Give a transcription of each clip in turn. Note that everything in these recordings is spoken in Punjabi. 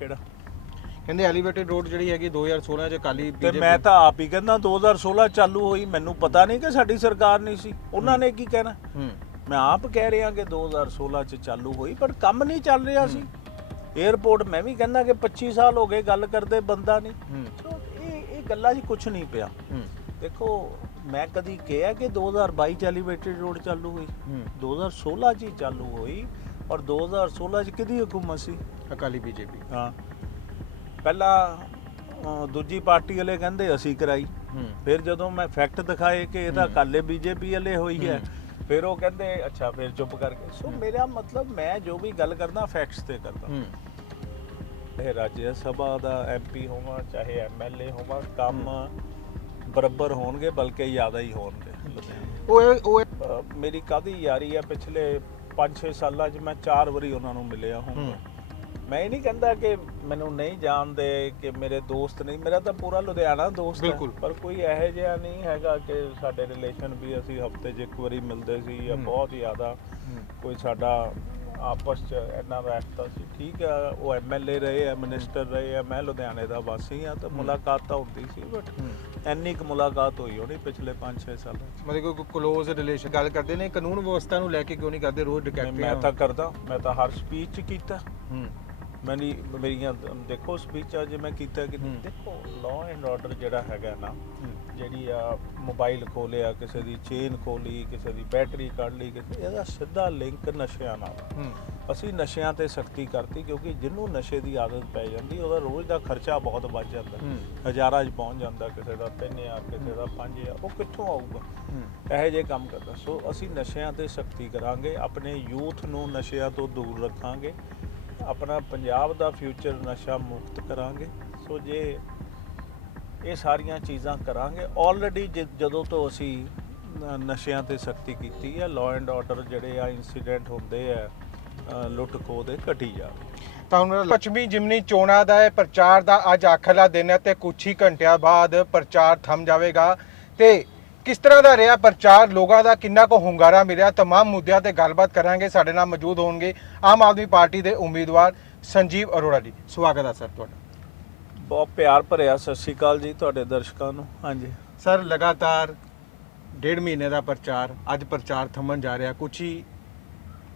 ਕਿਹੜਾ? ਕਹਿੰਦੇ ਐਲੀਵੇਟਡ ਰੋਡ ਜਿਹੜੀ ਹੈਗੀ 2016 ਚ ਕਾਲੀ ਤੇ ਮੈਂ ਤਾਂ ਆਪ ਹੀ ਕਹਿੰਦਾ 2016 ਚਾਲੂ ਹੋਈ ਮੈਨੂੰ ਪਤਾ ਨਹੀਂ ਕਿ ਸਾਡੀ ਸਰਕਾਰ ਨਹੀਂ ਸੀ। ਉਹਨਾਂ ਨੇ ਕੀ ਕਹਿਣਾ? ਮੈਂ ਆਪ ਕਹਿ ਰਿਹਾ ਕਿ 2016 ਚ ਚਾਲੂ ਹੋਈ ਪਰ ਕੰਮ ਨਹੀਂ ਚੱਲ ਰਿਹਾ ਸੀ। 에어ਪੋਰਟ ਮੈਂ ਵੀ ਕਹਿੰਦਾ ਕਿ 25 ਸਾਲ ਹੋ ਗਏ ਗੱਲ ਕਰਦੇ ਬੰਦਾ ਨਹੀਂ। ਇਹ ਇਹ ਗੱਲਾਂ 'ਚ ਕੁਝ ਨਹੀਂ ਪਿਆ। ਹੂੰ। ਦੇਖੋ ਮੈਂ ਕਦੀ ਕਿਹਾ ਕਿ 2022 ਚ ਐਲੀਵੇਟਡ ਰੋਡ ਚਾਲੂ ਹੋਈ। ਹੂੰ। 2016 ਚ ਹੀ ਚਾਲੂ ਹੋਈ ਔਰ 2016 ਚ ਕਿਹਦੀ ਹਕੂਮਤ ਸੀ? ਅਕਾਲੀ ਬੀਜੇਪੀ। ਹਾਂ। ਪਹਿਲਾਂ ਅਹ, ਦੂਜੀ ਪਾਰਟੀ ਵਾਲੇ ਕਹਿੰਦੇ ਅਸੀਂ ਕਰਾਈ। ਹੂੰ। ਫਿਰ ਜਦੋਂ ਮੈਂ ਫੈਕਟ ਦਿਖਾਏ ਕਿ ਇਹ ਤਾਂ ਹੂੰ। ਕਾਲੇ ਬੀਜੇਪੀ ਵਾਲੇ ਹੋਈ ਹੈ। ਫਿਰ ਉਹ ਕਹਿੰਦੇ ਅੱਛਾ ਫਿਰ ਚੁੱਪ ਕਰਕੇ। ਸੋ। ਮੇਰਾ ਮਤਲਬ ਮੈਂ ਜੋ ਵੀ ਗੱਲ ਕਰਦਾ ਫੈਕਟਸ ਤੇ ਕਰਦਾ। ਹੂੰ। ਇਹ ਰਾਜ ਸਭਾ ਦਾ ਐਮਪੀ ਹੋਵਾਂ ਚਾਹੇ ਐਮਐਲਏ ਹੋਵਾਂ ਕੰਮ ਬਰਾਬਰ ਹੋਣਗੇ ਬਲਕਿ ਜ਼ਿਆਦਾ ਹੀ ਹੋਣਗੇ ਉਹ ਇਹ- ਉਹ ਇਹ- ਅਹ ਮੇਰੀ ਕਾਦੀ ਯਾਰੀ ਹੈ? ਪਿਛਲੇ 5-6 ਸਾਲਾਂ 'ਚ ਮੈਂ ਚਾਰ ਵਾਰੀ ਉਹਨਾਂ ਨੂੰ ਮਿਲਿਆ ਹੂੰ ਹਾਂ। ਮੈਂ ਇਹ ਨਹੀਂ ਕਹਿੰਦਾ ਕਿ ਮੈਨੂੰ ਨਹੀਂ ਜਾਣਦੇ ਕਿ ਮੇਰੇ ਦੋਸਤ ਨਹੀਂ। ਮੇਰਾ ਤਾਂ ਪੂਰਾ ਲੁਧਿਆਣਾ ਦੋਸਤ ਹੈ। ਪਰ ਕੋਈ ਇਹੋ ਜਿਹਾ ਨਹੀਂ ਹੈਗਾ ਕਿ ਸਾਡੇ ਰਿਲੇਸ਼ਨ ਵੀ ਅਸੀਂ ਹਫ਼ਤੇ 'ਚ ਇੱਕ ਵਾਰੀ ਮਿਲਦੇ ਸੀ ਜਾਂ। ਬਹੁਤ ਜ਼ਿਆਦਾ। ਕੋਈ ਸਾਡਾ ਆਪਸ 'ਚ ਇੰਨਾ ਰੱਖਤਾ ਸੀ। ਠੀਕ ਹੈ ਉਹ ਐਮਐਲਏ ਰਹੇ ਆ ਮਿਨਿਸਟਰ ਰਹੇ ਆ। ਮੈਂ ਲੁਧਿਆਣੇ ਦਾ ਵਾਸੀ ਆ ਤਾਂ। ਮੁਲਾਕਾਤ ਤਾਂ ਹੁੰਦੀ ਸੀ ਬਟ ਇੰਨੀ ਕੁ ਮੁਲਾਕਾਤ ਹੋਈ ਹੋਣੀ ਪਿਛਲੇ 5-6 ਸਾਲਾਂ 'ਚ। ਮਤਲਬ ਕੋਈ ਕਲੋਜ਼ ਰਿਲੇਸ਼ਨ ਗੱਲ ਕਰਦੇ ਨੇ ਕਾਨੂੰਨ ਵਿਵਸਥਾ ਨੂੰ ਲੈ ਕੇ ਕਿਉਂ ਨਹੀਂ ਕਰਦੇ ਰੋਜ਼ ਡਕੈਤੀਆਂ ਮੈਂ ਤਾਂ ਕਰਦਾ। ਮੈਂ ਤਾਂ ਹਰ ਸਪੀਚ 'ਚ ਕੀਤਾ। ਹੂੰ। ਮੈਨੀ ਮੇਰੀਆਂ ਦੇਖੋ ਸਪੀਚਾਂ ਜੇ ਮੈਂ ਕੀਤਾ ਕਿ। ਦੇਖੋ ਲਾਅ ਐਂਡ ਆਰਡਰ ਜਿਹੜਾ ਹੈਗਾ ਨਾ ਜਿਹੜੀ ਆ ਮੋਬਾਈਲ ਖੋਲਿਆ ਕਿਸੇ ਦੀ ਚੇਨ ਖੋਲੀ ਕਿਸੇ ਦੀ ਬੈਟਰੀ ਕੱਢ ਲਈ ਕਿਸੇ ਇਹਦਾ ਸਿੱਧਾ ਲਿੰਕ ਨਸ਼ਿਆਂ ਨਾਲ। ਅਸੀਂ ਨਸ਼ਿਆਂ ਤੇ ਸਖਤੀ ਕਰਤੀ ਕਿਉਂਕਿ ਜਿਹਨੂੰ ਨਸ਼ੇ ਦੀ ਆਦਤ ਪੈ ਜਾਂਦੀ ਉਹਦਾ ਰੋਜ਼ ਦਾ ਖਰਚਾ ਬਹੁਤ ਵੱਧ ਜਾਂਦਾ। ਹਜ਼ਾਰਾਂ 'ਚ ਪਹੁੰਚ ਜਾਂਦਾ ਕਿਸੇ ਦਾ 3000 ਕਿਸੇ ਦਾ 5000 ਉਹ ਕਿੱਥੋਂ ਆਊਗਾ? ਇਹੋ ਜਿਹੇ ਕੰਮ ਕਰਦਾ। ਸੋ ਅਸੀਂ ਨਸ਼ਿਆਂ ਤੇ ਸਖਤੀ ਕਰਾਂਗੇ ਆਪਣੇ ਯੂਥ ਨੂੰ ਨਸ਼ਿਆਂ ਤੋਂ ਦੂਰ ਰੱਖਾਂਗੇ। ਆਪਣਾ ਪੰਜਾਬ ਦਾ ਫਿਊਚਰ ਨਸ਼ਾ ਮੁਕਤ ਕਰਾਂਗੇ। ਸੋ ਜੇ ਇਹ ਸਾਰੀਆਂ ਚੀਜ਼ਾਂ ਕਰਾਂਗੇ ਆਲਰੇਡੀ ਜਦੋਂ ਤੋਂ ਅਸੀਂ ਨਸ਼ਿਆਂ ਤੇ ਸਖਤੀ ਕੀਤੀ ਹੈ ਲਾਅ ਐਂਡ ਆਰਡਰ ਜਿਹੜੇ ਆ ਇਨਸੀਡੈਂਟ ਹੁੰਦੇ ਆ ਲੁੱਟ ਖੋਹ ਦੇ ਘਟੀ ਜਾਵੇ। ਤਾਂ ਹੁਣ ਪੱਛਮੀ ਜਿਮਨੀ ਚੋਣਾਂ ਦਾ ਇਹ ਪ੍ਰਚਾਰ ਦਾ ਅੱਜ ਆਖਰਲਾ ਦਿਨ ਹੈ ਤੇ ਕੁਝ ਹੀ ਘੰਟਿਆਂ ਬਾਅਦ ਪ੍ਰਚਾਰ ਥੰਮ ਜਾਵੇਗਾ ਤੇ ਕਿਸ ਤਰ੍ਹਾਂ ਦਾ ਰਿਹਾ ਪ੍ਰਚਾਰ ਲੋਕਾਂ ਦਾ ਕਿੰਨਾ ਕੁ ਹੁੰਗਾਰਾ ਮਿਲਿਆ तमाम ਮੁੱਦਿਆਂ ਤੇ ਗੱਲਬਾਤ ਕਰਾਂਗੇ ਸਾਡੇ ਨਾਲ ਮੌਜੂਦ ਹੋਣਗੇ ਆਮ ਆਦਮੀ ਪਾਰਟੀ ਦੇ ਉਮੀਦਵਾਰ ਸੰਜੀਵ ਅਰੋੜਾ ਜੀ ਸਵਾਗਤ ਹੈ ਸਰ ਤੁਹਾਡਾ ਬਹੁਤ ਪਿਆਰ ਭਰਿਆ ਸਤਿ ਸ਼੍ਰੀ ਅਕਾਲ ਜੀ ਤੁਹਾਡੇ ਦਰਸ਼ਕਾਂ ਨੂੰ ਹਾਂਜੀ ਸਰ ਲਗਾਤਾਰ ਡੇਢ ਮਹੀਨੇ ਦਾ ਪ੍ਰਚਾਰ ਅੱਜ ਪ੍ਰਚਾਰ ਥੰਮਣ ਜਾ ਰਿਹਾ ਕੁਝ ਹੀ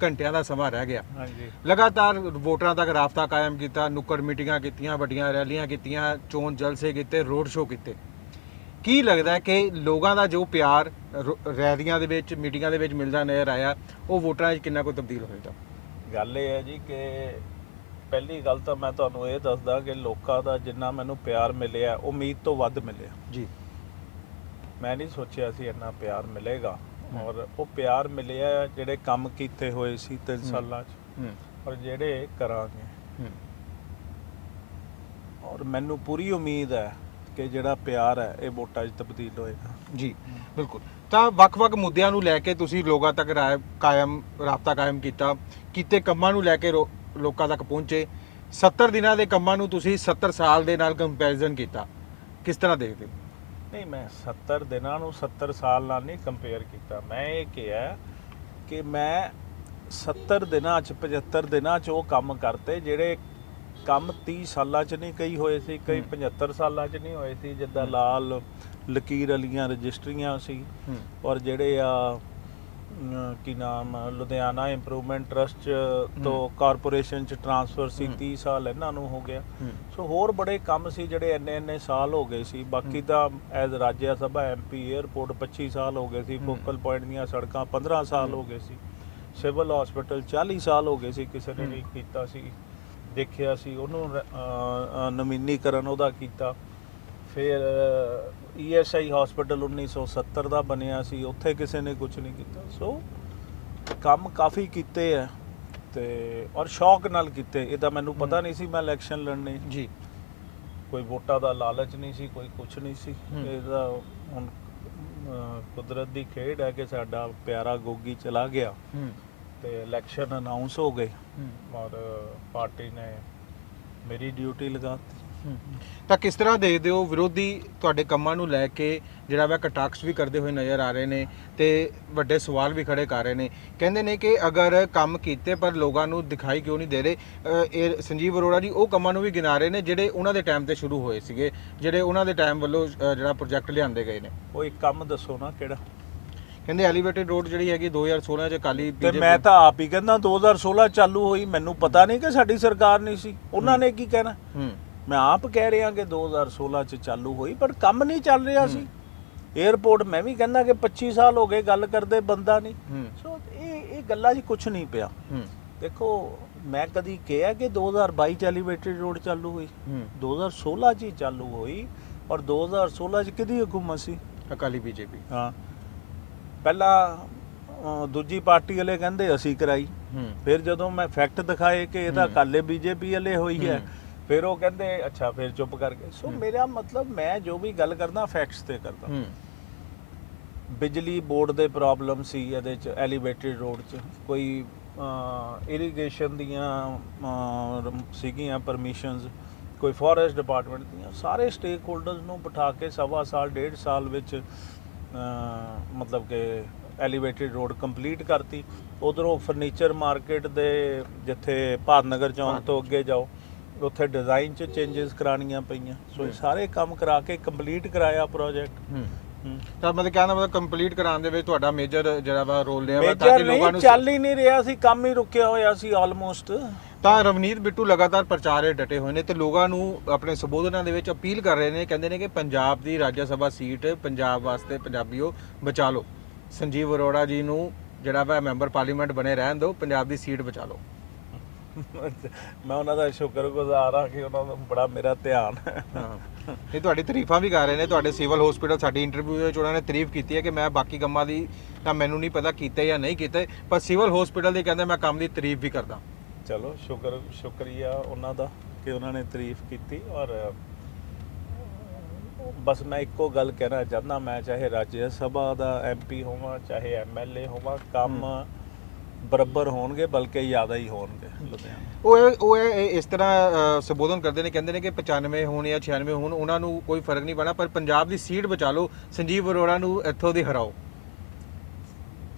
ਘੰਟਿਆਂ ਦਾ ਸਮਾਂ ਰਹਿ ਗਿਆ ਹਾਂਜੀ ਲਗਾਤਾਰ ਵੋਟਰਾਂ ਤੱਕ ਰਾਬਤਾ ਕਾਇਮ ਕੀਤਾ ਨੁੱਕੜ ਮੀਟਿੰਗਾਂ ਕੀਤੀਆਂ ਵੱਡੀਆਂ ਰੈਲੀਆਂ ਕੀਤੀਆਂ ਚੋਣ ਜਲਸੇ ਕੀਤੇ ਰੋਡ ਸ਼ੋਅ ਕੀਤੇ ਕੀ ਲੱਗਦਾ ਕਿ ਲੋਕਾਂ ਦਾ ਜੋ ਪਿਆਰ ਰੋ- ਰੈਲੀਆਂ ਦੇ ਵਿੱਚ ਮੀਟਿੰਗਾਂ ਦੇ ਵਿੱਚ ਮਿਲਦਾ ਨਜ਼ਰ ਆਇਆ ਉਹ ਵੋਟਰਾਂ 'ਚ ਕਿੰਨਾ ਕੁ ਤਬਦੀਲ ਹੋਏਗਾ? ਗੱਲ ਇਹ ਹੈ ਜੀ ਕਿ ਪਹਿਲੀ ਗੱਲ ਤਾਂ ਮੈਂ ਤੁਹਾਨੂੰ ਇਹ ਦੱਸਦਾ ਕਿ ਲੋਕਾਂ ਦਾ ਜਿੰਨਾ ਮੈਨੂੰ ਪਿਆਰ ਮਿਲਿਆ ਉਮੀਦ ਤੋਂ ਵੱਧ ਮਿਲਿਆ। ਜੀ। ਮੈਂ ਨਹੀਂ ਸੋਚਿਆ ਸੀ ਇੰਨਾ ਪਿਆਰ ਮਿਲੇਗਾ। ਔਰ ਉਹ ਪਿਆਰ ਮਿਲਿਆ ਜਿਹੜੇ ਕੰਮ ਕੀਤੇ ਹੋਏ ਸੀ 3 ਹਮ। ਸਾਲਾਂ 'ਚ ਹੂੰ। ਔਰ ਜਿਹੜੇ ਕਰਾਂਗੇ। ਹੂੰ। ਔਰ ਮੈਨੂੰ ਪੂਰੀ ਉਮੀਦ ਹੈ ਕਿ ਜਿਹੜਾ ਪਿਆਰ ਹੈ ਇਹ ਵੋਟਾਂ 'ਚ ਤਬਦੀਲ ਹੋਏਗਾ। ਜੀ ਬਿਲਕੁਲ। ਤਾਂ ਵੱਖ-ਵੱਖ ਮੁੱਦਿਆਂ ਨੂੰ ਲੈ ਕੇ ਤੁਸੀਂ ਲੋਕਾਂ ਤੱਕ ਰਾਏ ਕਾਇਮ ਰਾਬਤਾ ਕਾਇਮ ਕੀਤਾ ਕੀਤੇ ਕੰਮਾਂ ਨੂੰ ਲੈ ਕੇ ਲੋਕਾਂ ਤੱਕ ਪਹੁੰਚੇ। 70 ਦਿਨਾਂ ਦੇ ਕੰਮਾਂ ਨੂੰ ਤੁਸੀਂ 70 ਸਾਲ ਦੇ ਨਾਲ ਕੰਪੈਰੀਜ਼ਨ ਕੀਤਾ। ਕਿਸ ਤਰ੍ਹਾਂ ਦੇਖਦੇ ਹੋ? ਨਹੀਂ ਮੈਂ 70 ਦਿਨਾਂ ਨੂੰ 70 ਸਾਲ ਨਾਲ ਨਹੀਂ ਕੰਪੇਅਰ ਕੀਤਾ। ਮੈਂ ਇਹ ਕਿਹਾ ਕਿ ਮੈਂ 70 ਦਿਨਾਂ 'ਚ 75 ਦਿਨਾਂ 'ਚ ਉਹ ਕੰਮ ਕਰਤੇ ਜਿਹੜੇ ਕੰਮ 30 ਸਾਲਾਂ 'ਚ ਨਹੀਂ ਕਈ ਹੋਏ ਸੀ ਕਈ ਹੂੰ। 75 ਸਾਲਾਂ 'ਚ ਨਹੀਂ ਹੋਏ ਸੀ ਜਿੱਦਾਂ। ਲਾਲ ਲਕੀਰ ਵਾਲੀਆਂ ਰਜਿਸਟਰੀਆਂ ਸੀ ਔਰ ਜਿਹੜੇ ਆ ਕੀ ਨਾਮ ਲੁਧਿਆਣਾ ਇੰਪਰੂਵਮੈਂਟ ਟਰਸਟ ਤੋਂ ਕਾਰਪੋਰੇਸ਼ਨ 'ਚ ਟਰਾਂਸਫਰ ਸੀ ਹੂੰ। 30 ਸਾਲ ਇਹਨਾਂ ਨੂੰ ਹੋ ਗਿਆ ਸੋ ਹੋਰ ਬੜੇ ਕੰਮ ਸੀ ਜਿਹੜੇ ਇੰਨੇ ਇੰਨੇ ਸਾਲ ਹੋ ਗਏ ਸੀ ਬਾਕੀ। ਤਾਂ as Rajya Sabha MP airport 25 ਸਾਲ ਹੋ ਗਏ ਸੀ। ਫੋਕਲ ਪੁਆਇੰਟ ਦੀਆਂ ਸੜਕਾਂ 15 ਸਾਲ। ਹੋ ਗਏ ਸੀ ਸਿਵਲ ਹਸਪੀਟਲ 40 ਸਾਲ ਹੋ ਗਏ ਸੀ ਕਿਸੇ ਨੇ। ਨਹੀਂ ਕੀਤਾ ਸੀ ਦੇਖਿਆ ਸੀ ਉਹਨੂੰ ਅਹ, ਨਵੀਨੀਕਰਨ ਉਹਦਾ ਕੀਤਾ। ਫਿਰ ਈਐਸਆਈ ਹਸਪੀਟਲ 1970 ਦਾ ਬਣਿਆ ਸੀ ਉੱਥੇ ਕਿਸੇ ਨੇ ਕੁਝ ਨਹੀਂ ਕੀਤਾ। ਸੋ ਕੰਮ ਕਾਫੀ ਕੀਤੇ ਆ ਤੇ ਔਰ ਸ਼ੌਕ ਨਾਲ ਕੀਤੇ। ਇਹ ਤਾਂ ਮੈਨੂੰ ਪਤਾ। ਨਹੀਂ ਸੀ ਮੈਂ ਇਲੈਕਸ਼ਨ ਲੜਨੇ। ਜੀ। ਕੋਈ ਵੋਟਾਂ ਦਾ ਲਾਲਚ ਨਹੀਂ ਸੀ ਕੋਈ ਕੁਝ ਨਹੀਂ ਸੀ। ਇਹਦਾ ਹੁਣ ਅਹ, ਕੁਦਰਤ ਦੀ ਖੇਡ ਹੈ ਕਿ ਸਾਡਾ ਪਿਆਰਾ ਗੋਗੀ ਚਲਾ ਗਿਆ। ਹੂੰ। ਤੇ ਇਲੈਕਸ਼ਨ ਅਨਾਉਂਸ ਹੋ ਗਏ ਔਰ ਪਾਰਟੀ ਨੇ ਮੇਰੀ ਡਿਊਟੀ ਲਗਾਤੀ ਤਾਂ ਕਿਸ ਤਰ੍ਹਾਂ ਦੇਖਦੇ ਹੋ ਵਿਰੋਧੀ ਤੁਹਾਡੇ ਕੰਮਾਂ ਨੂੰ ਲੈ ਕੇ ਜਿਹੜਾ ਵਾ ਕਟਾਕਸ ਵੀ ਕਰਦੇ ਹੋਏ ਨਜ਼ਰ ਆ ਰਹੇ ਨੇ ਤੇ ਵੱਡੇ ਸਵਾਲ ਵੀ ਖੜੇ ਕਰ ਰਹੇ ਨੇ। ਕਹਿੰਦੇ ਨੇ ਕਿ ਅਗਰ ਕੰਮ ਕੀਤੇ ਪਰ ਲੋਕਾਂ ਨੂੰ ਦਿਖਾਈ ਕਿਉਂ ਨਹੀਂ ਦੇ ਰਹੇ ਇਹ ਸੰਜੀਵ ਅਰੋੜਾ ਜੀ ਉਹ ਕੰਮਾਂ ਨੂੰ ਵੀ ਗਿਣਾ ਰਹੇ ਨੇ ਜਿਹੜੇ ਉਹਨਾਂ ਦੇ ਟਾਈਮ ਤੇ ਸ਼ੁਰੂ ਹੋਏ ਸੀਗੇ ਜਿਹੜੇ ਉਹਨਾਂ ਦੇ ਟਾਈਮ ਵੱਲੋਂ ਜਿਹੜਾ ਪ੍ਰੋਜੈਕਟ ਲਿਆਂਦੇ ਗਏ ਨੇ। ਉਹ ਇੱਕ ਕੰਮ ਦੱਸੋ ਨਾ ਕਿਹੜਾ। ਕਹਿੰਦੇ ਐਲੀਵੇਟਡ ਰੋਡ ਜਿਹੜੀ ਹੈਗੀ 2016 ਚ ਕਾਲੀ ਤੇ ਮੈਂ ਤਾਂ ਆਪ ਹੀ ਕਹਿੰਦਾ 2016 ਚਾਲੂ ਹੋਈ ਮੈਨੂੰ ਪਤਾ ਨਹੀਂ ਕਿ ਸਾਡੀ ਸਰਕਾਰ ਨਹੀਂ ਸੀ। ਉਹਨਾਂ ਨੇ ਕੀ ਕਹਿਣਾ? ਮੈਂ ਆਪ ਕਹਿ ਰਿਹਾ ਕਿ 2016 ਚ ਚਾਲੂ ਹੋਈ ਪਰ ਕੰਮ ਨਹੀਂ ਚੱਲ ਰਿਹਾ ਸੀ। 에어ਪੋਰਟ ਮੈਂ ਵੀ ਕਹਿੰਦਾ ਕਿ 25 ਸਾਲ ਹੋ ਗਏ ਗੱਲ ਕਰਦੇ ਬੰਦਾ ਨਹੀਂ। ਸੋ ਇਹ ਇਹ ਗੱਲਾਂ 'ਚ ਕੁਝ ਨਹੀਂ ਪਿਆ। ਹੂੰ। ਦੇਖੋ ਮੈਂ ਕਦੀ ਕਿਹਾ ਕਿ 2022 ਚ ਐਲੀਵੇਟਡ ਰੋਡ ਚਾਲੂ ਹੋਈ। ਹੂੰ। 2016 ਚ ਹੀ ਚਾਲੂ ਹੋਈ ਔਰ 2016 ਚ ਕਿਹਦੀ ਹਕੂਮਤ ਸੀ? ਅਕਾਲੀ ਬੀਜੇਪੀ। ਹਾਂ। ਪਹਿਲਾਂ ਦੂਜੀ ਪਾਰਟੀ ਵਾਲੇ ਕਹਿੰਦੇ ਅਸੀਂ ਕਰਾਈ। ਫਿਰ ਜਦੋਂ ਮੈਂ ਫੈਕਟ ਦਿਖਾਏ ਕਿ ਇਹਦਾ ਹੂੰ। ਕਾਲੇ ਬੀਜੇਪੀ ਵਾਲੇ ਹੋਈ ਹੈ। ਫਿਰ ਉਹ ਕਹਿੰਦੇ ਅੱਛਾ ਫਿਰ ਚੁੱਪ ਕਰ ਗਏ ਸੋ। ਮੇਰਾ ਮਤਲਬ ਮੈਂ ਜੋ ਵੀ ਗੱਲ ਕਰਦਾ ਫੈਕਟਸ ਤੇ ਕਰਦਾ। ਬਿਜਲੀ ਬੋਰਡ ਦੇ ਪ੍ਰੋਬਲਮ ਸੀ ਇਹਦੇ ਚ ਐਲੀਵੇਟਡ ਰੋਡ ਚ। ਕੋਈ ਇਰੀਗੇਸ਼ਨ ਦੀਆਂ ਸੀਗੀਆਂ ਪਰਮਿਸ਼ਨਸ ਕੋਈ ਫੋਰੈਸਟ ਡਿਪਾਰਟਮੈਂਟ ਦੀਆਂ। ਸਾਰੇ ਸਟੇਕ ਹੋਲਡਰਸ ਨੂੰ ਬਿਠਾ ਕੇ ਸਵਾ ਸਾਲ ਡੇਢ ਸਾਲ ਵਿੱਚ ਮਤਲਬ ਕਿ ਐਲੀਵੇਟਡ ਰੋਡ ਕੰਪਲੀਟ ਕਰਤੀ। ਉਧਰੋਂ ਫਰਨੀਚਰ ਮਾਰਕੀਟ ਦੇ ਜਿੱਥੇ ਭਾਰਨਗਰ ਚੌਂਕ ਤੋਂ ਅੱਗੇ ਜਾਓ ਉੱਥੇ ਡਿਜ਼ਾਈਨ 'ਚ ਚੇਂਜਸ ਕਰਾਣੀਆਂ ਪਈਆਂ। ਸੋ ਇਹ। ਸਾਰੇ ਕੰਮ ਕਰਾ ਕੇ ਕੰਪਲੀਟ ਕਰਾਇਆ ਪ੍ਰੋਜੈਕਟ ਹੂੰ। ਤਾਂ ਮਤਲਬ ਕਹਿੰਦਾ ਮਤਲਬ ਕੰਪਲੀਟ ਕਰਾਉਣ ਦੇ ਵਿੱਚ ਤੁਹਾਡਾ ਮੇਜਰ ਜਿਹੜਾ ਵਾ ਰੋਲ ਲਿਆ ਵਾ ਮੇਜਰ ਨਹੀਂ ਚੱਲ ਹੀ ਨਹੀਂ ਰਿਹਾ ਸੀ ਕੰਮ ਹੀ ਰੁਕਿਆ ਹੋਇਆ ਸੀ ਆਲਮੋਸਟ ਤਾਂ ਰਵਨੀਤ ਬਿੱਟੂ ਲਗਾਤਾਰ ਪ੍ਰਚਾਰੇ ਡਟੇ ਹੋਏ ਨੇ ਤੇ ਲੋਕਾਂ ਨੂੰ ਆਪਣੇ ਸੰਬੋਧਨਾਂ ਦੇ ਵਿੱਚ ਅਪੀਲ ਕਰ ਰਹੇ ਨੇ ਕਹਿੰਦੇ ਨੇ ਕਿ ਪੰਜਾਬ ਦੀ ਰਾਜ ਸਭਾ ਸੀਟ ਪੰਜਾਬ ਵਾਸਤੇ ਪੰਜਾਬੀਓ ਬਚਾ ਲਓ। ਸੰਜੀਵ ਅਰੋੜਾ ਜੀ ਨੂੰ ਜਿਹੜਾ ਵਾ ਮੈਂਬਰ ਪਾਰਲੀਮੈਂਟ ਬਣੇ ਰਹਿਣ ਦਿਓ ਪੰਜਾਬ ਦੀ ਸੀਟ ਬਚਾ ਲਓ। ਮੈਂ ਉਹਨਾਂ ਦਾ ਸ਼ੁਕਰਗੁਜ਼ਾਰ ਆ ਕਿ ਉਹਨਾਂ ਦਾ ਬੜਾ ਮੇਰਾ ਧਿਆਨ। ਹੈ ਹਾਂ। ਇਹ ਤੁਹਾਡੀ ਤਾਰੀਫਾਂ ਵੀ ਕਰ ਰਹੇ ਨੇ ਤੁਹਾਡੇ ਸਿਵਲ ਹਸਪੀਟਲ ਸਾਡੀ ਇੰਟਰਵਿਊ ਵਿੱਚ ਉਹਨਾਂ ਨੇ ਤਾਰੀਫ ਕੀਤੀ ਹੈ ਕਿ ਮੈਂ ਬਾਕੀ ਕੰਮਾਂ ਦੀ ਤਾਂ ਮੈਨੂੰ ਨਹੀਂ ਪਤਾ ਕੀਤੇ ਜਾਂ ਨਹੀਂ ਕੀਤੇ ਪਰ ਸਿਵਲ ਹਸਪੀਟਲ ਦੀ ਕਹਿੰਦੇ ਮੈਂ ਕੰਮ ਦੀ ਤਾਰੀਫ ਵੀ ਕਰਦਾ। ਚਲੋ ਸ਼ੁਕਰ ਸ਼ੁਕਰੀਆ ਉਹਨਾਂ ਦਾ ਕਿ ਉਹਨਾਂ ਨੇ ਤਾਰੀਫ ਕੀਤੀ ਔਰ ਬਸ ਮੈਂ ਇੱਕੋ ਗੱਲ ਕਹਿਣਾ ਚਾਹੁੰਦਾ ਮੈਂ ਚਾਹੇ ਰਾਜ ਸਭਾ ਦਾ ਐਮਪੀ ਹੋਵਾਂ ਚਾਹੇ ਐਮਐਲਏ ਹੋਵਾਂ ਕੰਮ ਬਰਾਬਰ ਹੋਣਗੇ ਬਲਕਿ ਜ਼ਿਆਦਾ ਹੀ ਹੋਣਗੇ ਲੁਧਿਆਣਾ ਉਹ ਇਹ- ਉਹ ਇਹ- ਇਹ ਇਸ ਤਰ੍ਹਾਂ ਅ, ਸੰਬੋਧਨ ਕਰਦੇ ਨੇ ਕਹਿੰਦੇ ਨੇ ਕਿ 95 ਹੋਣ ਜਾਂ 96 ਹੋਣ ਉਹਨਾਂ ਨੂੰ ਕੋਈ ਫ਼ਰਕ ਨਹੀਂ ਪੈਣਾ ਪਰ ਪੰਜਾਬ ਦੀ ਸੀਟ ਬਚਾ ਲਓ ਸੰਜੀਵ ਅਰੋੜਾ ਨੂੰ ਇੱਥੋਂ ਦੀ ਹਰਾਓ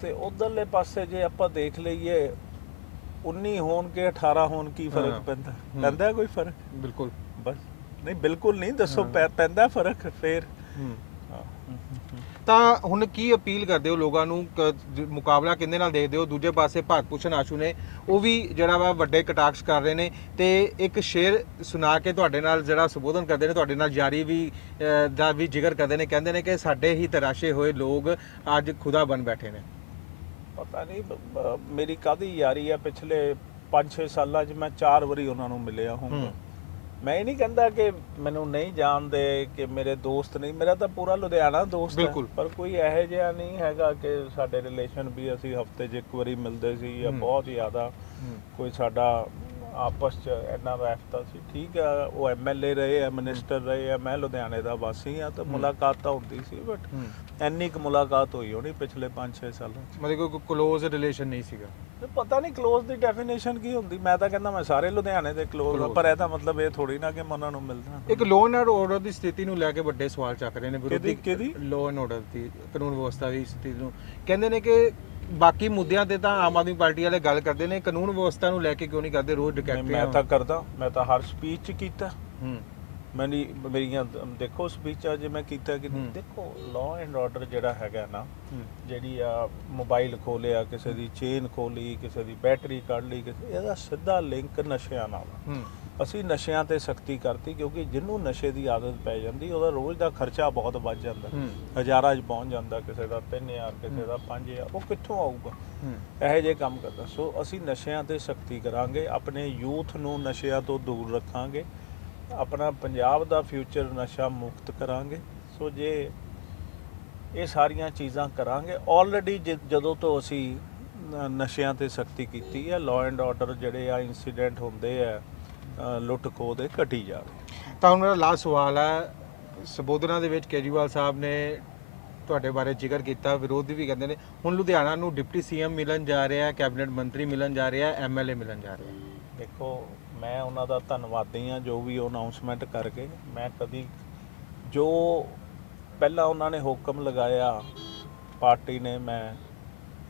ਤੇ ਉਧਰਲੇ ਪਾਸੇ ਜੇ ਆਪਾਂ ਦੇਖ ਲਈਏ 19 ਹੋਣ ਕੇ 18 ਹੋਣ ਕੀ ਹਾਂ। ਫ਼ਰਕ ਪੈਂਦਾ ਹੂੰ। ਪੈਂਦਾ ਕੋਈ ਫ਼ਰਕ ਬਿਲਕੁਲ ਬਸ ਨਹੀਂ ਬਿਲਕੁਲ ਨਹੀਂ ਦੱਸੋ। ਪੈ- ਪੈਂਦਾ ਫ਼ਰਕ ਫੇਰ ਹੂੰ। ਤਾਂ ਹੁਣ ਕੀ ਅਪੀਲ ਕਰਦੇ ਹੋ ਲੋਕਾਂ ਨੂੰ? ਕ- ਜ- ਮੁਕਾਬਲਾ ਕਿੰਦੇ ਨਾਲ ਦੇਖਦੇ ਹੋ? ਦੂਜੇ ਪਾਸੇ ਭਾਰਤ ਭੂਸ਼ਣ ਆਸ਼ੂ ਨੇ ਉਹ ਵੀ ਜਿਹੜਾ ਵਾ ਵੱਡੇ ਕਟਾਕਸ਼ ਕਰ ਰਹੇ ਨੇ ਤੇ ਇੱਕ ਸ਼ੇਰ ਸੁਣਾ ਕੇ ਤੁਹਾਡੇ ਨਾਲ ਜਿਹੜਾ ਸੰਬੋਧਨ ਕਰਦੇ ਨੇ ਤੁਹਾਡੇ ਨਾਲ ਜਾਰੀ ਵੀ ਅ, ਦਾ ਵੀ ਜ਼ਿਕਰ ਕਰਦੇ ਨੇ ਕਹਿੰਦੇ ਨੇ ਕਿ ਸਾਡੇ ਹੀ ਤਰਾਸ਼ੇ ਹੋਏ ਲੋਕ ਅੱਜ ਖੁਦਾ ਬਣ ਬੈਠੇ ਨੇ। ਪਤਾ ਨਹੀਂ ਬ- ਬ- ਮੇਰੀ ਕਾਦੀ ਯਾਰੀ ਆ? ਪਿਛਲੇ 5-6 ਸਾਲਾਂ 'ਚ ਮੈਂ ਚਾਰ ਵਾਰੀ ਉਹਨਾਂ ਨੂੰ ਮਿਲਿਆ ਹੋਊਂਗਾ। ਹੂੰ। ਮੈਂ ਇਹ ਨਹੀਂ ਕਹਿੰਦਾ ਕਿ ਮੈਨੂੰ ਨਹੀਂ ਜਾਣਦੇ ਕਿ ਮੇਰੇ ਦੋਸਤ ਨਹੀਂ ਮੇਰਾ ਤਾਂ ਪੂਰਾ ਲੁਧਿਆਣਾ ਦੋਸਤ ਹੈ ਬਿਲਕੁਲ। ਪਰ ਕੋਈ ਇਹੋ ਜਿਹਾ ਨਹੀਂ ਹੈਗਾ ਕਿ ਸਾਡੇ ਰਿਲੇਸ਼ਨ ਵੀ ਅਸੀਂ ਹਫ਼ਤੇ 'ਚ ਇੱਕ ਵਾਰੀ ਮਿਲਦੇ ਸੀ ਜਾਂ। ਬਹੁਤ ਜ਼ਿਆਦਾ ਕੋਈ ਸਾਡਾ ਆਪਸ ਚ ਇਹਨਾਂ ਦਾ ਇਫਤਾ ਸੀ। ਠੀਕ ਆ ਉਹ ਐਮਐਲਏ ਰਹੇ ਆ ਮਿਨਿਸਟਰ ਰਹੇ ਆ ਮੈਂ ਲੁਧਿਆਣੇ ਦਾ ਵਾਸੀ ਆ ਤਾਂ ਮੁਲਾਕਾਤ ਤਾਂ ਹੁੰਦੀ ਸੀ ਬਟ ਐਨੀ ਕੁ ਮੁਲਾਕਾਤ ਹੋਈ ਹੋਣੀ ਪਿਛਲੇ 5-6 ਸਾਲਾਂ ਚ। ਮਤਲਬ ਕੋਈ ਕਲੋਜ਼ ਰਿਲੇਸ਼ਨ ਨਹੀਂ ਸੀਗਾ। ਪਤਾ ਨਹੀਂ ਕਲੋਜ਼ ਦੀ ਡੈਫੀਨੇਸ਼ਨ ਕੀ ਹੁੰਦੀ। ਮੈਂ ਤਾਂ ਕਹਿੰਦਾ ਮੈਂ ਸਾਰੇ ਲੁਧਿਆਣੇ ਦੇ ਕਲੋਜ਼ ਪਰ ਇਹਦਾ ਮਤਲਬ ਇਹ ਥੋੜੀ ਨਾ ਕਿ ਮੈਂ ਉਹਨਾਂ ਨੂੰ ਮਿਲਦਾ। ਇੱਕ ਲੋਨ ਐਂਡ ਆਰਡਰ ਦੀ ਸਥਿਤੀ ਨੂੰ ਲੈ ਕੇ ਵੱਡੇ ਸਵਾਲ ਚੱਕ ਰਹੇ ਨੇ ਵਿਰੋਧੀ ਲੋਨ ਆਰਡਰ ਦੀ ਕਾਨੂੰਨ ਵਿਵਸਥਾ ਦੀ ਸਥਿਤੀ ਨੂੰ। ਕਹਿੰਦੇ ਨੇ ਕਿ ਬਾਕੀ ਮੁੱਦਿਆਂ ਤੇ ਤਾਂ ਆਮ ਆਦਮੀ ਪਾਰਟੀ ਵਾਲੇ ਗੱਲ ਕਰਦੇ ਨੇ ਕਾਨੂੰਨ ਵਿਵਸਥਾ ਨੂੰ ਲੈ ਕੇ ਕਿਉਂ ਨਹੀਂ ਕਰਦੇ ਰੋਜ਼ ਡਕੈਤੀਆਂ ਮੈਂ ਤਾਂ ਕਰਦਾ ਮੈਂ ਤਾਂ ਹਰ ਸਪੀਚ ਚ ਕੀਤਾ। ਹੂੰ। ਮੈਨੀ ਮੇਰੀਆਂ ਦੇਖੋ ਸਪੀਚਾਂ ਜੇ ਮੈਂ ਕੀਤਾ ਕਿ। ਦੇਖੋ ਲਾਅ ਐਂਡ ਆਰਡਰ ਜਿਹੜਾ ਹੈਗਾ ਨਾ ਜਿਹੜੀ ਆ ਮੋਬਾਈਲ ਖੋਲਿਆ ਕਿਸੇ ਦੀ ਚੇਨ ਖੋਲੀ ਕਿਸੇ ਦੀ ਬੈਟਰੀ ਕੱਢ ਲਈ ਕਿਸੇ ਇਹਦਾ ਸਿੱਧਾ ਲਿੰਕ ਨਸ਼ਿਆਂ ਨਾਲ। ਹੂੰ। ਅਸੀਂ ਨਸ਼ਿਆਂ ਤੇ ਸਖਤੀ ਕਰਤੀ ਕਿਉਂਕਿ ਜਿਹਨੂੰ ਨਸ਼ੇ ਦੀ ਆਦਤ ਪੈ ਜਾਂਦੀ ਉਹਦਾ ਰੋਜ਼ ਦਾ ਖਰਚਾ ਬਹੁਤ ਵੱਧ ਜਾਂਦਾ। ਹਜ਼ਾਰਾਂ 'ਚ ਪਹੁੰਚ ਜਾਂਦਾ ਕਿਸੇ ਦਾ 3000 ਕਿਸੇ ਦਾ 5000 ਉਹ ਕਿੱਥੋਂ ਆਊਗਾ? ਇਹੋ ਜਿਹੇ ਕੰਮ ਕਰਦਾ। ਸੋ ਅਸੀਂ ਨਸ਼ਿਆਂ ਤੇ ਸਖਤੀ ਕਰਾਂਗੇ ਆਪਣੇ ਯੂਥ ਨੂੰ ਨਸ਼ਿਆਂ ਤੋਂ ਦੂਰ ਰੱਖਾਂਗੇ ਆਪਣਾ ਪੰਜਾਬ ਦਾ ਫਿਊਚਰ ਨਸ਼ਾ ਮੁਕਤ ਕਰਾਂਗੇ। ਸੋ ਜੇ ਇਹ ਸਾਰੀਆਂ ਚੀਜ਼ਾਂ ਕਰਾਂਗੇ ਆਲਰੇਡੀ ਜਦੋਂ ਤੋਂ ਅਸੀਂ ਨਸ਼ਿਆਂ ਤੇ ਸਖਤੀ ਕੀਤੀ ਹੈ ਲਾਅ ਐਂਡ ਆਰਡਰ ਜਿਹੜੇ ਆ ਇਨਸੀਡੈਂਟ ਹੁੰਦੇ ਆ ਲੁੱਟ ਖੋਹ ਦੇ ਘਟੀ ਜਾਵੇ ਤਾਂ ਹੁਣ ਮੇਰਾ ਲਾਸਟ ਸਵਾਲ ਹੈ ਸੰਬੋਧਨਾਂ ਦੇ ਵਿੱਚ ਕੇਜਰੀਵਾਲ ਸਾਹਿਬ ਨੇ ਤੁਹਾਡੇ ਬਾਰੇ ਜ਼ਿਕਰ ਕੀਤਾ ਵਿਰੋਧੀ ਵੀ ਕਹਿੰਦੇ ਨੇ। ਹੁਣ ਲੁਧਿਆਣਾ ਨੂੰ ਡਿਪਟੀ ਸੀਐਮ ਮਿਲਣ ਜਾ ਰਿਹਾ ਕੈਬਨਿਟ ਮੰਤਰੀ ਮਿਲਣ ਜਾ ਰਿਹਾ ਐਮਐਲਏ ਮਿਲਣ ਜਾ ਰਿਹਾ ਦੇਖੋ ਮੈਂ ਉਹਨਾਂ ਦਾ ਧੰਨਵਾਦੀ ਹਾਂ ਜੋ ਵੀ ਉਹ ਅਨਾਉਂਸਮੈਂਟ ਕਰ ਗਏ ਮੈਂ ਕਦੀ ਜੋ ਪਹਿਲਾਂ ਉਹਨਾਂ ਨੇ ਹੁਕਮ ਲਗਾਇਆ ਪਾਰਟੀ ਨੇ ਮੈਂ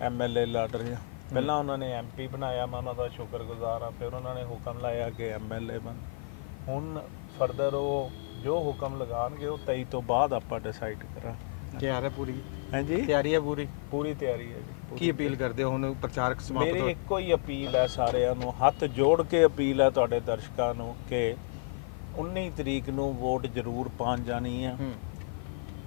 ਐਮਐਲਏ ਲੜ ਰਿਹਾ। ਪਹਿਲਾਂ ਉਹਨਾਂ ਨੇ ਐਮਪੀ ਬਣਾਇਆ ਮੈਂ ਉਹਨਾਂ ਦਾ ਸ਼ੁਕਰਗੁਜ਼ਾਰ ਹਾਂ। ਫਿਰ ਉਹਨਾਂ ਨੇ ਹੁਕਮ ਲਾਇਆ ਕਿ ਐਮਐਲਏ ਬਣ। ਹੁਣ ਫਰਦਰ ਉਹ ਜੋ ਹੁਕਮ ਲਗਾਉਣਗੇ ਉਹ 23 ਤੋਂ ਬਾਅਦ ਆਪਾਂ ਡਿਸਾਈਡ ਕਰਾਂਗੇ। ਤਿਆਰ ਹੈ ਪੂਰੀ? ਹਾਂਜੀ? ਤਿਆਰੀ ਹੈ ਪੂਰੀ? ਪੂਰੀ ਤਿਆਰੀ ਹੈ ਜੀ ਕੀ ਅਪੀਲ ਕਰਦੇ ਹੋ ਹੁਣ ਪ੍ਰਚਾਰਕ ਸਮਾਪਤ ਮੇਰੀ ਇੱਕੋ ਹੀ ਅਪੀਲ ਹੈ ਸਾਰਿਆਂ ਨੂੰ ਹੱਥ ਜੋੜ ਕੇ ਅਪੀਲ ਹੈ ਤੁਹਾਡੇ ਦਰਸ਼ਕਾਂ ਨੂੰ ਕਿ 19 ਤਰੀਕ ਨੂੰ ਵੋਟ ਜ਼ਰੂਰ ਪਾਉਣ ਜਾਣੀ ਹੈ। ਹੂੰ।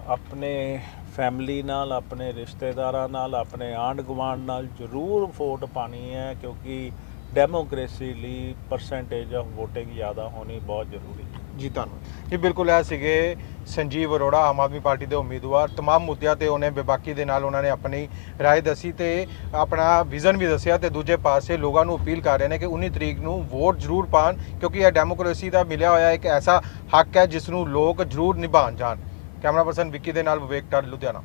ਆਪਣੇ ਫੈਮਿਲੀ ਨਾਲ ਆਪਣੇ ਰਿਸ਼ਤੇਦਾਰਾਂ ਨਾਲ ਆਪਣੇ ਆਂਢ ਗੁਆਂਢ ਨਾਲ ਜ਼ਰੂਰ ਵੋਟ ਪਾਣੀ ਹੈ ਕਿਉਂਕਿ ਡੈਮੋਕ੍ਰੇਸੀ ਲਈ ਪਰਸੈਂਟੇਜ ਆਫ VOTING ਜ਼ਿਆਦਾ ਹੋਣੀ ਬਹੁਤ ਜ਼ਰੂਰੀ ਹੈ ਜੀ ਧੰਨਵਾਦ ਜੀ ਬਿਲਕੁਲ ਇਹ ਸੀਗੇ ਸੰਜੀਵ ਅਰੋੜਾ ਆਮ ਆਦਮੀ ਪਾਰਟੀ ਦੇ ਉਮੀਦਵਾਰ तमाम ਮੁੱਦਿਆਂ ਤੇ ਉਹਨੇ ਬੇਬਾਕੀ ਦੇ ਨਾਲ ਉਹਨਾਂ ਨੇ ਆਪਣੀ رائے ਦੱਸੀ ਤੇ ਆਪਣਾ ਵਿਜ਼ਨ ਵੀ ਦੱਸਿਆ ਤੇ ਦੂਜੇ ਪਾਸੇ ਲੋਕਾਂ ਨੂੰ ਅਪੀਲ ਕਰ ਰਹੇ ਨੇ ਕਿ 19 ਤਰੀਕ ਨੂੰ ਵੋਟ ਜ਼ਰੂਰ ਪਾਣ ਕਿਉਂਕਿ ਇਹ ਡੈਮੋਕ੍ਰੇਸੀ ਦਾ ਮਿਲਿਆ ਹੋਇਆ ਇੱਕ ਐਸਾ ਹੱਕ ਹੈ ਜਿਸ ਨੂੰ ਲੋਕ ਜ਼ਰੂਰ ਨਿਭਾਉਣ ਜਾਣ ਕੈਮਰਾ ਪਰਸਨ ਵਿੱਕੀ ਦੇ ਨਾਲ ਵਿਵੇਕ ਟਰ ਲੁਧਿਆਣਾ।